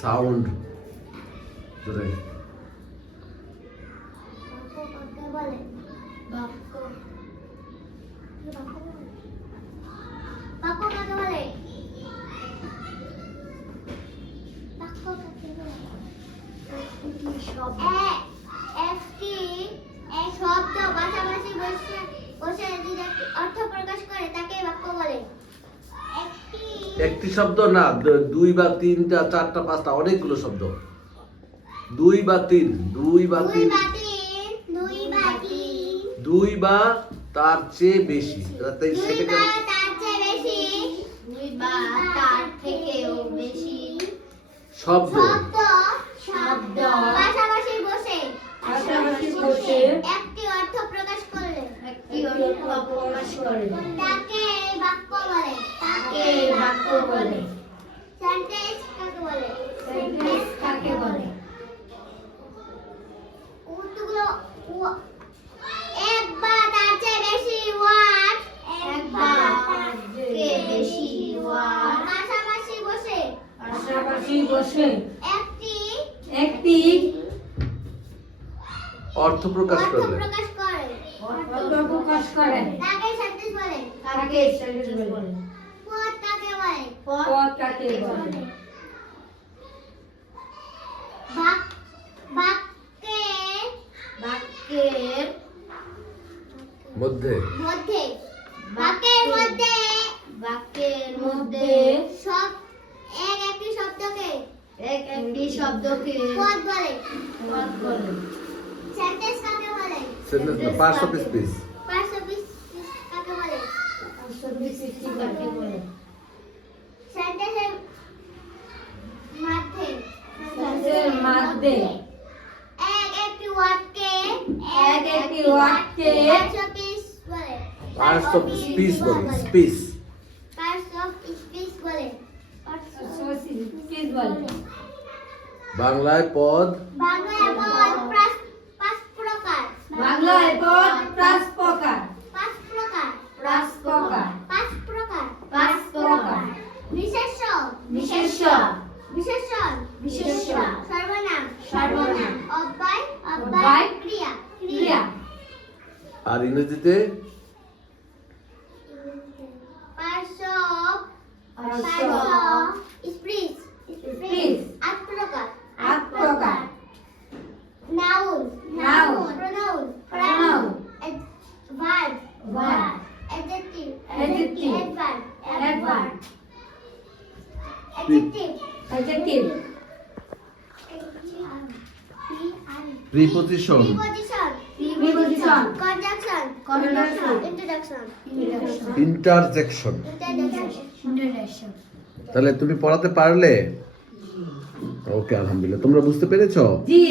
Sound জোরে শব্দ পাশাপাশি বসে যদি অর্থ প্রকাশ করে তাকে বাক্য বলে। একটি শব্দ না, দুই বা তিনটা, চারটা, পাঁচটা, অনেকগুলো শব্দ। দুই বা তিন, দুই বা তিন, দুই বা তার চেয়ে বেশি, শব্দ পাশাপাশি বসে একটি অর্থ প্রকাশ করলে তাকে বাক্য বলে। সেন্টেন্স কাকে বলে? উত্তরগুলো এক বা তার চেয়ে বেশি ওয়ার্ড, পাশাপাশি বসে একটি অর্থ প্রকাশ করলে তাকে সেন্টেন্স বলে। পদ কাকে বলে? বাক্যের মধ্যে সব একটি শব্দকে পদ বলে। সেন্টেন্স কাকে বলে? সেন্টেন্স না, parts of speech. Parts of speech কাকে বলে? সেন্টেন্সের মধ্যে একটি ওয়ার্ডকে পার্টস অফ স্পিচ বলে। স্পিচ পার্টস অফ স্পিচ বলে। বাংলায় পদ পাঁচ প্রকার। বিশেষ্য, সর্বনাম, অব্যয়, ক্রিয়া। আর ইংরেজিতে পার্টস অফ স্পিচ আট প্রকার। Noun, pronoun, verb, adjective, adverb, preposition, conjunction, interjection. তাহলে তুমি পড়াতে পারলে? ওকে, আলহামদুলিল্লাহ। তোমরা বুঝতে পেরেছো? জি।